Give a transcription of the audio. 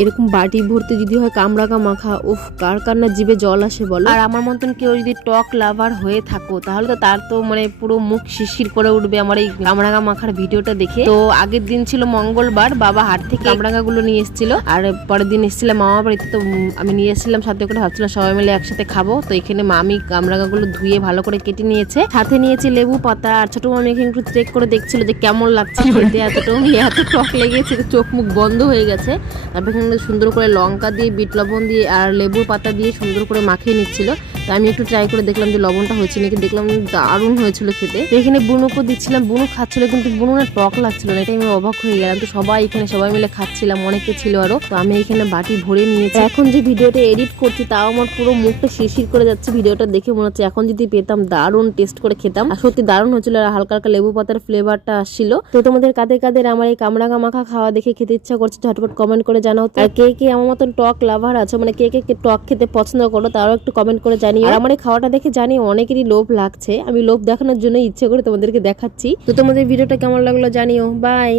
এরকম বাটি ভর্তি যদি হয় কামরাঙা মাখা, উফ কার কার না জিভে জল আসে বলো। আর আমার মতন কেউ যদি টক লাভার হয়ে থাকো তাহলে তো তার তো মানে পুরো মুখ শিরশির করে উঠবে আমার এই কামরাঙা মাখার ভিডিওটা দেখে। তো আগের দিন ছিল মঙ্গলবার, বাবা হাট থেকে কামরাঙা গুলো নিয়ে এসেছিল, আর পরের দিন এসেছিলাম মামা বাড়িতে, তো আমি নিয়ে এসেছিলাম সাথে করে, ভাবছিলাম সবাই মিলে একসাথে খাবো। তো এখানে মামি কামরাঙা গুলো ধুয়ে ভালো করে কেটে নিয়েছে, সাথে নিয়েছি লেবু পাতা, আর ছোট মামি এখানে একটু চেক করে দেখছিল যে কেমন লাগছে খেতে। এত টক লেগেছে, চোখ মুখ বন্ধ হয়ে গেছে। তারপর এখানে সুন্দর করে লঙ্কা দিয়ে, বিট লবণ দিয়ে আর লেবুর পাতা দিয়ে সুন্দর করে মাখিয়ে নিচ্ছিল। তো আমি একটু ট্রাই করে দেখলাম যে লবণটা হয়েছে নাকি, দেখলাম দারুণ হয়েছিল খেতে। তো এখানে বুনুকে দিচ্ছিলাম, বুনু খাচ্ছিল, কিন্তু বুনু না টক লাগছিল না, এটাই আমি অবাক হয়ে গেলাম। তো সবাই মিলে খাচ্ছিলাম, অনেকে ছিল আরো। তো আমি এখানে বাটি ভরে নিয়েছি। এখন যে ভিডিওটা এডিট করছি তাও আমার পুরো মুখটা শিরশির করে যাচ্ছে, ভিডিওটা দেখে মনে হচ্ছে এখন যদি পেতাম দারুণ টেস্ট করে খেতাম। আর সত্যি দারুণ হচ্ছিল, আর হালকা হালকা লেবু পাতার ফ্লেভারটা আসছিল। তো তোমাদের কাদের কাদের আমার এই কামরাঙা মাখা খাওয়া দেখে খেতে ইচ্ছা করছে ঝটপট কমেন্ট করে জানাও। আর কে কে আমার মতন টক লাভার আছে, মানে কে কে টক খেতে পছন্দ করো তারও একটু কমেন্ট করে জানিও। আর আমার এই খাওয়াটা দেখে জানি অনেকেরই লোভ লাগছে, আমি লোভ দেখানোর জন্য ইচ্ছে করে তোমাদেরকে দেখাচ্ছি। তো তোমাদের ভিডিওটা কেমন লাগলো জানিও। বাই।